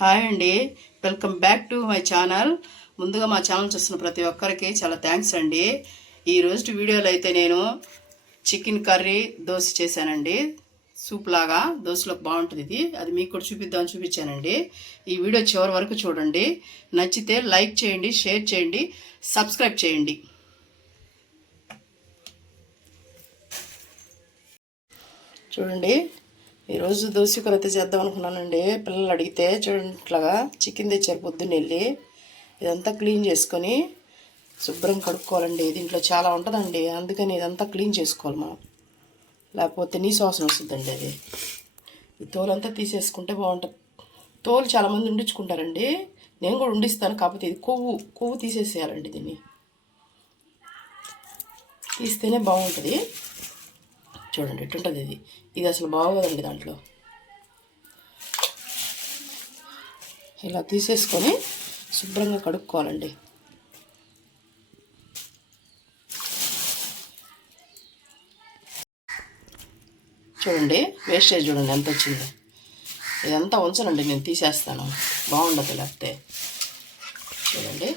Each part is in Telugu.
హాయ్ అండి, welcome back to my channel. ముందుగా మా ఛానల్ చూస్తున్న ప్రతి ఒక్కరికి చాలా థ్యాంక్స్ అండి. ఈరోజు వీడియోలో అయితే నేను చికెన్ కర్రీ దోశ చేశానండి. సూప్ లాగా దోశలోకి బాగుంటుంది ఇది. అది మీకు కూడా చూపించానండి. ఈ వీడియో చివరి వరకు చూడండి. నచ్చితే లైక్ చేయండి, షేర్ చేయండి, సబ్స్క్రైబ్ చేయండి. చూడండి, ఈరోజు దోశ కూర అయితే చేద్దాం అనుకున్నానండి. పిల్లలు అడిగితే చూడండి, ఇట్లాగా చికెన్ తెచ్చారు పొద్దున్న వెళ్ళి. ఇదంతా క్లీన్ చేసుకొని శుభ్రం కడుక్కోవాలండి. దీంట్లో చాలా ఉంటుందండి, అందుకని ఇదంతా క్లీన్ చేసుకోవాలి మనం, లేకపోతే నీసు వాసన వస్తుందండి. అది ఈ తోలంతా తీసేసుకుంటే బాగుంటుంది. తోలు చాలామంది ఉండించుకుంటారండి, నేను కూడా ఉండిస్తాను. కాకపోతే ఇది కొవ్వు తీసేసేయాలండి. దీన్ని తీస్తేనే బాగుంటుంది. చూడండి ఎట్టుంటుంది ఇది అసలు బాగోదండి. దాంట్లో ఇలా తీసేసుకొని శుభ్రంగా కడుక్కోవాలండి. చూడండి వేస్టేజ్ చూడండి ఎంత వచ్చిందో. ఇదంతా ఉంచనండి, నేను తీసేస్తాను, బాగుండదు లేకపోతే. చూడండి,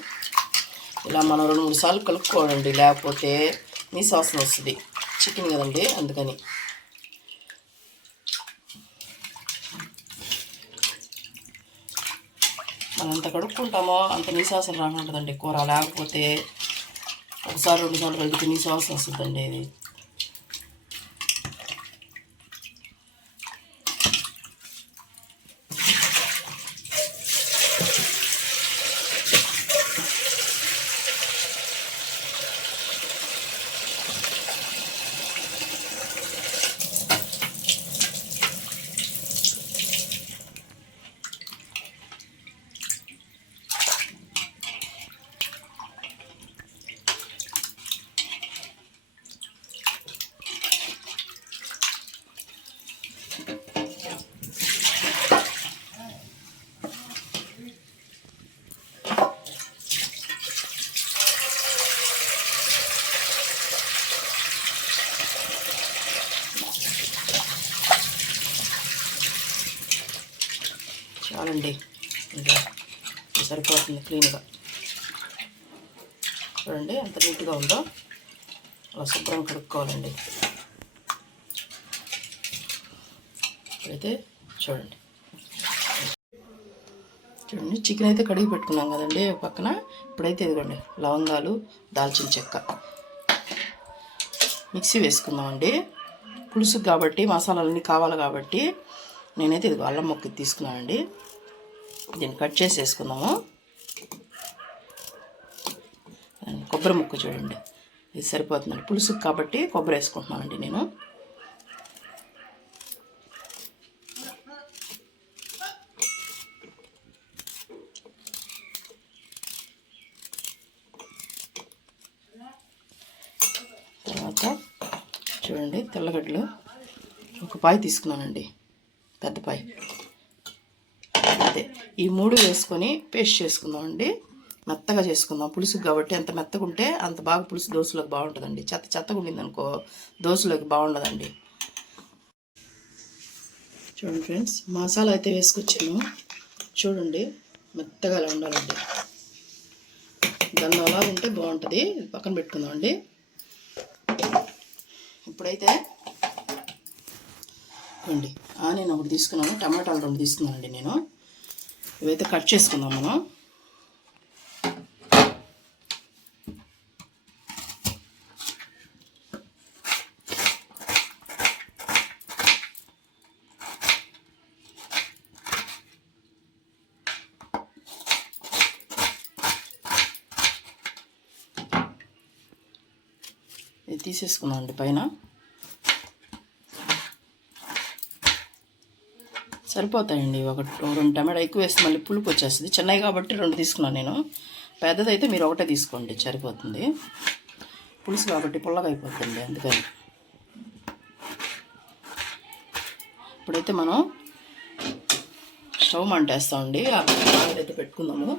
ఇలా మనం 2-3 సార్లు కలుపుకోవాలండి, లేకపోతే నీసు వాసన వస్తుంది. చికెన్ కదండి, అందుకని. మనం ఎంత కడుక్కుంటామో అంత నీసు వాసన రానుంటుందండి కూర. లేకపోతే 1-2 సార్లు కలిపితే నీసు వాసన వస్తుందండి. ఇది చాలండి, ఇంకా సరిపోతుంది క్లీన్గా. చూడండి ఎంత నీట్గా ఉందో. అలా శుభ్రం కడుక్కోవాలండి. ఇప్పుడైతే చూడండి చికెన్ అయితే కడిగి పెట్టుకున్నాం కదండి పక్కన. ఇప్పుడైతే ఇదిగోండి లవంగాలు, దాల్చిన చెక్క మిక్సీ వేసుకుందామండి. పులుసు కాబట్టి మసాలాలన్నీ కావాలి కాబట్టి నేనైతే ఇదిగో అల్లం ముక్క తీసుకున్నానండి. దీన్ని కట్ చేసి వేసుకుందాము. కొబ్బరి ముక్క చూడండి, ఇది సరిపోతుందండి పులుసుకు కాబట్టి కొబ్బరి వేసుకుంటున్నానండి నేను. తర్వాత చూడండి తెల్లగడ్డలు ఒక పాయ తీసుకున్నానండి, పెద్ద పాయ. అదే ఈ 3 వేసుకొని పేస్ట్ చేసుకుందామండి. మెత్తగా చేసుకుందాం పులుసు కాబట్టి. ఎంత మెత్తగా ఉంటే అంత బాగా పులుసు దోశలోకి బాగుంటుందండి. చెత్తగా ఉండిందనుకో దోశలోకి బాగుండదండి. చూడండి ఫ్రెండ్స్, మసాలా అయితే వేసుకొచ్చాను. చూడండి మెత్తగా అలా ఉండాలండి. దాన్ని అలా ఉంటే బాగుంటుంది. పక్కన పెట్టుకుందామండి. ఇప్పుడైతే అండి ఆనియన్ ఒకటి తీసుకున్నాను, టమాటాలు 2 తీసుకున్నానండి నేను. ఇవైతే కట్ చేసుకుందాం మనం. ఇది తీసేసుకున్నామండి పైన. సరిపోతాయండి. 1-2 టమాటా ఎక్కువ వేస్తే మళ్ళీ పులుపు వచ్చేస్తుంది. చిన్నవి కాబట్టి 2 తీసుకున్నాను నేను. పెద్దదైతే మీరు 1 తీసుకోండి, సరిపోతుంది. పులుసు కాబట్టి పుల్లగా అయిపోతుంది, అందుకని. ఇప్పుడైతే మనం స్టవ్ మంటేస్తామండి. ఆయిల్ అయితే పెట్టుకుందాము.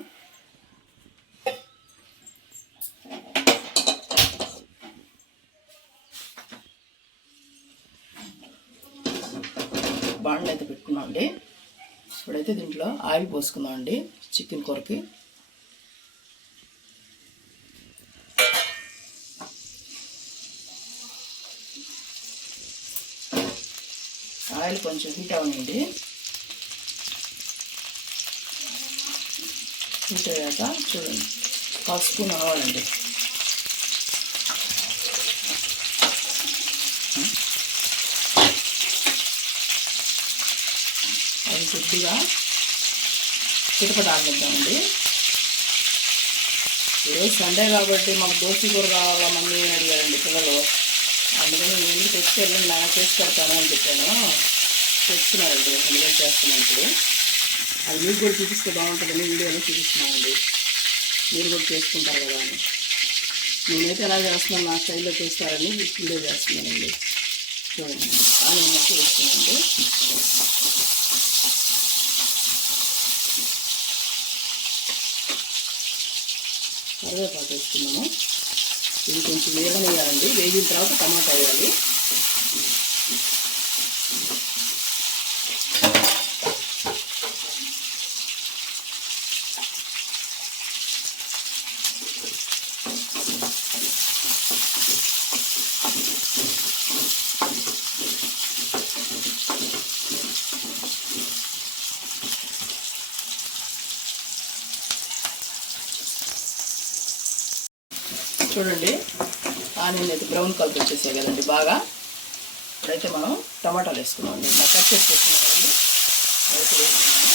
బాండ్లు అయితే పెట్టుకున్నాం అండి. ఇప్పుడైతే దీంట్లో ఆయిల్ పోసుకుందాం అండి చికెన్ కూరకి. ఆయిల్ కొంచెం హీట్ అవనండి. హీట్ అయ్యాక చూడండి పసుపు నవ్వాలండి. అది కొద్దిగా చిటపటాడిద్దామండి. ఈరోజు సండే కాబట్టి మాకు దోశ కూర కావాలా మమ్మీ అని అడిగారండి పిల్లలు. అందుకని నేను ఎందుకు తెచ్చి వెళ్ళండి నాన్న చేసి పెడతాను అని చెప్పాను. తెచ్చుకున్నారండి, అందుకని చేస్తున్నాను. ఇప్పుడు అది మీకు కూడా చూపిస్తే బాగుంటుందని వీడియోలో చూపిస్తున్నానండి. మీరు కూడా చేసుకుంటారు కదా అని. నేనైతే ఎలా చేస్తున్నాను నా స్టైల్లో చేస్తారని వీడియో చేస్తున్నానండి. చూడండి ఆనియన్ అయితే వేస్తున్నానండి. కరివేపాకు వేసుకున్నాము. ఇది కొంచెం వేగనియాలండి. వేగిన తర్వాత టమాటా వేయాలి. చూడండి ఆనియన్ అయితే బ్రౌన్ కలర్ వచ్చేసాయి కదండి బాగా. ఇప్పుడైతే మనం టమాటాలు వేసుకున్నాం అండి. కట్ చేసి పెట్టుకున్నాం కదండి, అయితే వేసుకున్నాము.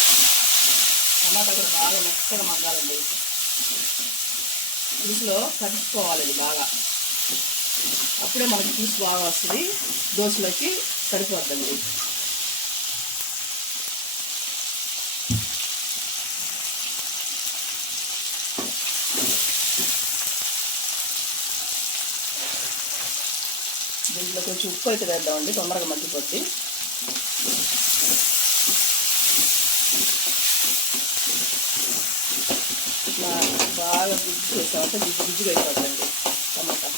టమాటా కూడా బాగా మెత్తగా మగ్గాలండి. పులుసులో కలుపుకోవాలి ఇది బాగా. అప్పుడే మనకి పులుసు బాగా వస్తుంది, దోశలోకి సరిపోద్దండి. దీంట్లో కొంచెం ఉప్పు అయితే వేద్దామండి, తొందరగా మగ్గిపోద్ది. ఇట్లా బాగా గుజ్జు చేస్తామంటే గుజ్జుగా అయిపోతుందండి టమాటా.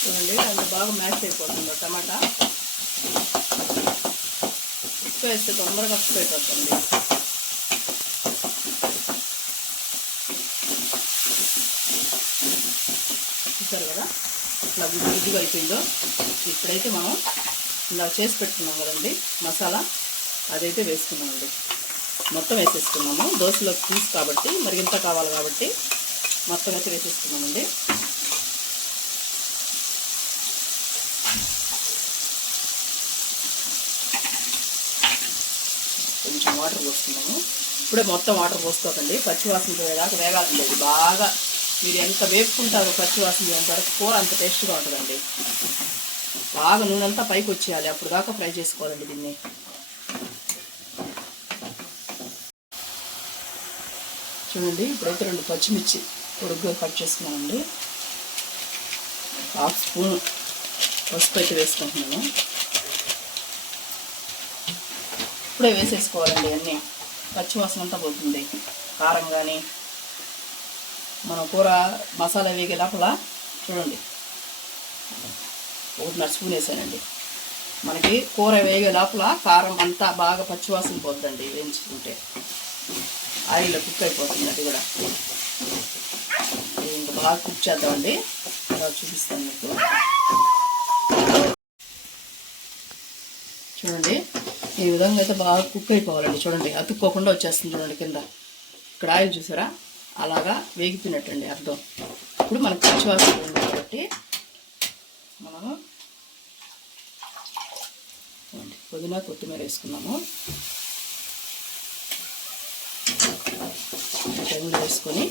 చూడండి అంత బాగా మ్యాష్ అయిపోతుందో టమాటా. ఉప్పు వేస్తే తొందరగా ఉప్పు అయిపోతుంది. చూసారు కదా ఇట్లా గుజ్జుగా అయిపోయిందో. ఇప్పుడైతే మనం ఇలా చేసి పెట్టుకున్నాం కదండి మసాలా, అదైతే వేసుకున్నామండి. మొత్తం వేసేసుకున్నాము. దోశలోకి పీస్ కాబట్టి మరి ఇంత కావాలి కాబట్టి మొత్తం అయితే వేసేసుకున్నామండి. కొంచెం వాటర్ పోస్తున్నాము. ఇప్పుడే మొత్తం వాటర్ పోసుకోకండి, పచ్చివాసన పోయేదాకా వేగాలండి. అది బాగా మీరు ఎంత వేపుకుంటారో పచ్చివాసన పోయేంత వరకు కూర అంత టేస్ట్గా ఉంటుందండి. బాగా నూనె అంతా పైకి వచ్చేయాలి, అప్పుడు దాకా ఫ్రై చేసుకోవాలండి దీన్ని. చూడండి ఇప్పుడైతే 2 పచ్చిమిర్చి పొడుగ్గా కట్ చేసుకున్నామండి. 1/2 స్పూన్ పసుపు అయితే వేసుకుంటున్నాము. ఇప్పుడే వేసేసుకోవాలండి అన్నీ, పచ్చివాసన అంతా పోతుంది. కారం కానీ మన కూర మసాలా వేగే లోపల చూడండి 1.5 స్పూన్ వేసానండి. మనకి కూర వేగే లోపల కారం అంతా బాగా పచ్చివాసన పోతుందండి వేయించుకుంటే. ఆయిల్లో కుక్ అయిపోతుంది అది కూడా. ఇంకా బాగా కుక్ చేద్దామండి, అలా చూపిస్తాను మీకు. చూడండి ఈ విధంగా అయితే బాగా కుక్ అయిపోవాలండి. చూడండి అతుక్కోకుండా వచ్చేస్తుంది చూడండి కింద. ఇక్కడ ఆయిల్ చూసారా అలాగా వేగిపోయినట్టండి అర్థం. ఇప్పుడు మనకు పచ్చివాసన ఉంది కాబట్టి మనము పుదీనా కొత్తిమీర వేసుకున్నాము. చెగులు వేసుకొని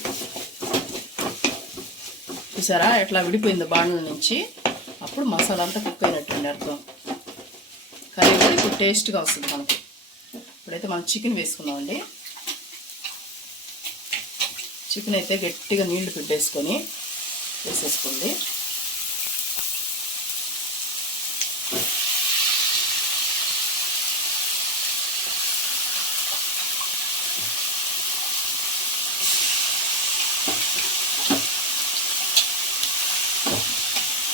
చూసారా ఎట్లా విడిపోయింది బాణల నుంచి. అప్పుడు మసాలా అంతా కుక్ అయినట్టండి అర్థం. కర్రీ కూడా ఇప్పుడు టేస్ట్గా వస్తుంది మనకి. ఇప్పుడైతే మనం చికెన్ వేసుకున్నామండి. చికెన్ అయితే గట్టిగా నీళ్లు పిండేసుకొని వేసేసుకోండి.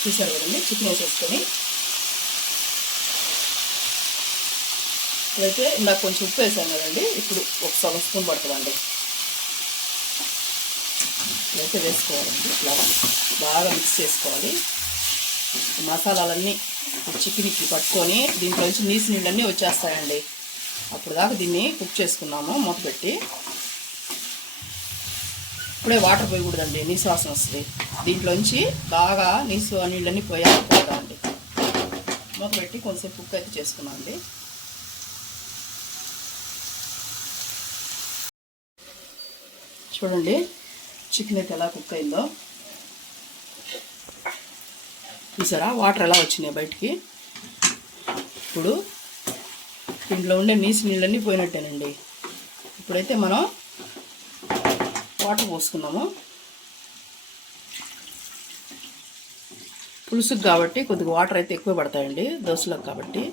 చూసారు కదండి, చికెన్ వేసేసుకొని ఇప్పుడైతే ఇందాక కొంచెం ఉప్పు వేసాను కదండి, ఇప్పుడు ఒక సగం స్పూన్ పడుతుందండి. ఇప్పుడైతే వేసుకోవాలండి, ఇట్లా బాగా మిక్స్ చేసుకోవాలి. మసాలాలన్నీ చికెన్కి పట్టుకొని దీంట్లో నుంచి నీసు నీళ్ళన్నీ వచ్చేస్తాయండి. అప్పుడు దాకా దీన్ని కుక్ చేసుకున్నాము మూత పెట్టి. ఇప్పుడే వాటర్ పోయకూడదండి, నీసు వాసన వస్తుంది. దీంట్లోంచి బాగా నీసు నీళ్ళన్నీ పోయాలండి. మూత పెట్టి కొంచెంసేపు కుక్ అయితే చేసుకున్నాం అండి. చూడండి చికెన్ అయితే ఎలా కుక్ అయిందో చూసారా, వాటర్ ఎలా వచ్చినాయి బయటికి. ఇప్పుడు దీంట్లో ఉండే నీసు నీళ్ళన్నీ పోయినట్టేనండి. ఇప్పుడైతే మనం వాటర్ పోసుకున్నాము. పులుసుకు కాబట్టి కొద్దిగా వాటర్ అయితే ఎక్కువ పడతాయండి, దోశలకు కాబట్టి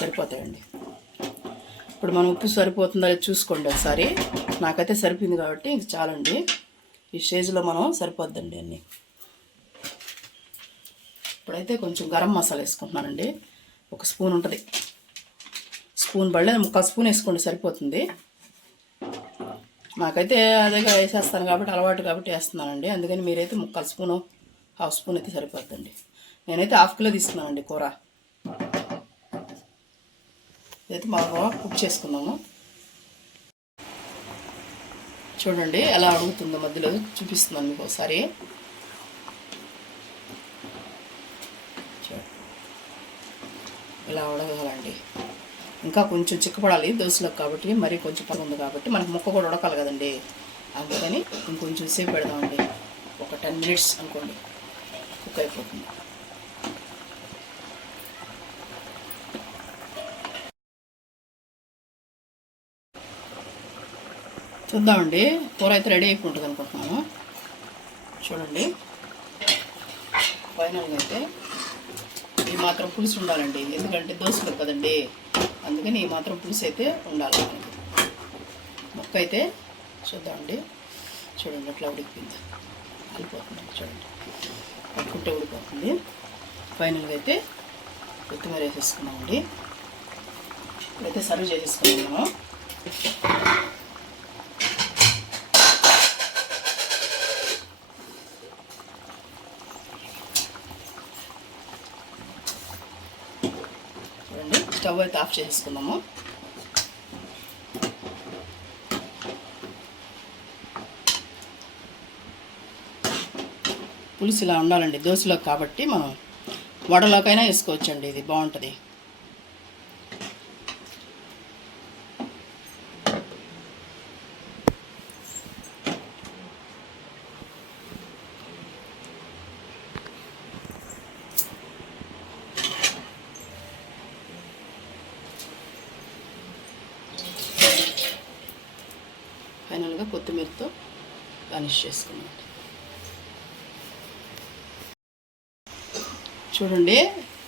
సరిపోతాయండి. ఇప్పుడు మనం ఉప్పు సరిపోతుందా చూసుకోండి ఒకసారి. నాకైతే సరిపోయింది కాబట్టి ఇంక చాలండి. ఈ స్టేజ్లో మనం సరిపోద్దండి అన్నీ. ఇప్పుడైతే కొంచెం గరం మసాలా వేసుకుంటున్నానండి. ఒక స్పూన్ ఉంటుంది, స్పూన్ బళ్ళే 1/4 స్పూన్ వేసుకోండి సరిపోతుంది. నాకైతే అదేగా వేసేస్తాను కాబట్టి అలవాటు కాబట్టి వేస్తున్నానండి. అందుకని మీరైతే 1/4 స్పూను 1/2 స్పూన్ అయితే సరిపోతుందండి. నేనైతే 1/2 కిలో తీసుకున్నానండి కూర. ఇదైతే బాగా కుక్ చేసుకున్నాము. చూడండి ఎలా అడుగుతుందో, మధ్యలో చూపిస్తున్నాను మీకు ఒకసారి. ఇలా ఉడకాలండి. ఇంకా కొంచెం చిక్కపడాలి దోశలకు కాబట్టి, మరీ కొంచెం పని ఉంది కాబట్టి మనకు ముక్క కూడా ఉడకాలి కదండి. అందుకని ఇంకొంచెం సేపు పెడదామండి. ఒక 10 మినిట్స్ అనుకోండి, కుక్ అయిపోతుంది. చూద్దామండి, కూర అయితే రెడీ అయిపోతుంది అనుకుంటున్నాను. చూడండి ఫైనల్గా అయితే ఈ మాత్రం పులుసు ఉండాలండి, ఎందుకంటే దోశలు కదండి. అందుకని ఈ మాత్రం పులుసు అయితే ఉండాలి. ముక్క అయితే చూద్దామండి. చూడండి అట్లా ఉడికిపోయింది, ఉడికిపోతుంది. చూడండి పట్టుకుంటే ఉడిపోతుంది. ఫైనల్గా అయితే కొత్తిమీర వేసేసుకున్నామండి. ఇప్పుడైతే సర్వ్ చేసేసుకున్నాము. చూడండి స్టవ్ అయితే ఆఫ్ చేసుకున్నాము. పులుసు ఇలా ఉండాలండి దోశలో కాబట్టి, మనం వడలోకైనా వేసుకోవచ్చండి. ఇది బాగుంటుంది. ఫైనల్గా కొత్తిమీరతో గార్నిష్ చేసుకున్నాం. చూడండి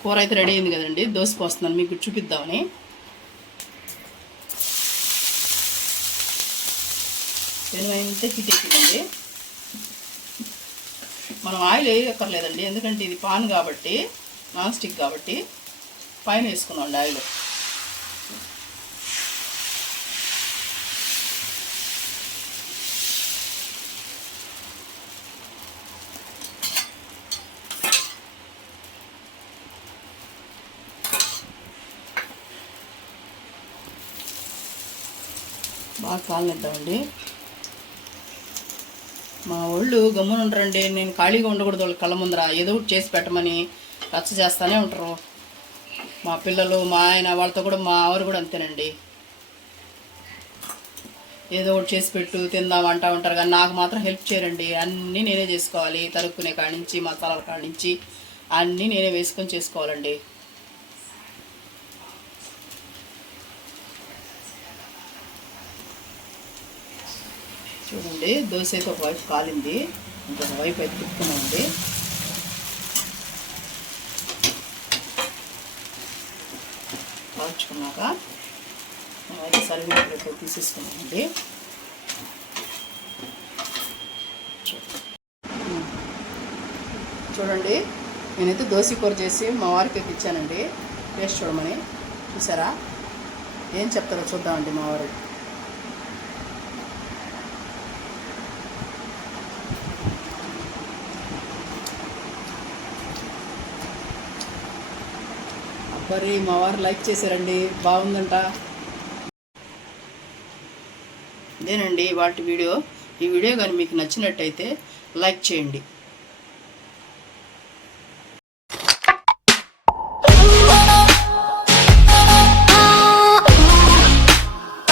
కూర అయితే రెడీ అయింది కదండి. దోశ పోస్తున్నాను మీకు చూపిద్దామని. పెనుగు అయితే హీట్ ఎక్కిందండి. మనం ఆయిల్ వేయక్కర్లేదండి, ఎందుకంటే ఇది పాన్ కాబట్టి, నాన్ స్టిక్ కాబట్టి పైన వేసుకున్నాండి ఆయిల్. బాగా కాలనిద్దామండి. మా వాళ్ళు గమ్మున ఉంటారండి, నేను ఖాళీగా ఉండకూడదు వాళ్ళ కళ్ళ ముందర. ఏదో ఒకటి చేసి పెట్టమని రచ్చ చేస్తూనే ఉంటారు. మా పిల్లలు, మా ఆయన, వాళ్ళతో కూడా మా ఆవిడ కూడా అంతేనండి. ఏదో ఒకటి చేసి పెట్టు తిందాం అంటూ ఉంటారు, కానీ నాకు మాత్రం హెల్ప్ చేయరండి. అన్నీ నేనే చేసుకోవాలి. తరుక్కునే కాడించి, మసాలాల కాడించి అన్నీ నేనే వేసుకొని చేసుకోవాలండి. చూడండి దోశ అయితే ఒక వైపు కాలింది, ఇంకొక వైపు అయితే తిప్పుకున్నామండి. కాల్చుకున్నాక మేమైతే సర్వింగ్ ప్లేట్ తీసేసుకున్నామండి. చూడండి నేనైతే దోశ కూర చేసి మా వారికి ఇచ్చానండి, టేస్ట్ చూడమని. చూసారా, ఏం చెప్తారో చూద్దామండి మా వారు. మరి మా వారు లైక్ చేశారండి, బాగుందంట. ఇదేనండి వాటి వీడియో. ఈ వీడియో కానీ మీకు నచ్చినట్టయితే లైక్ చేయండి.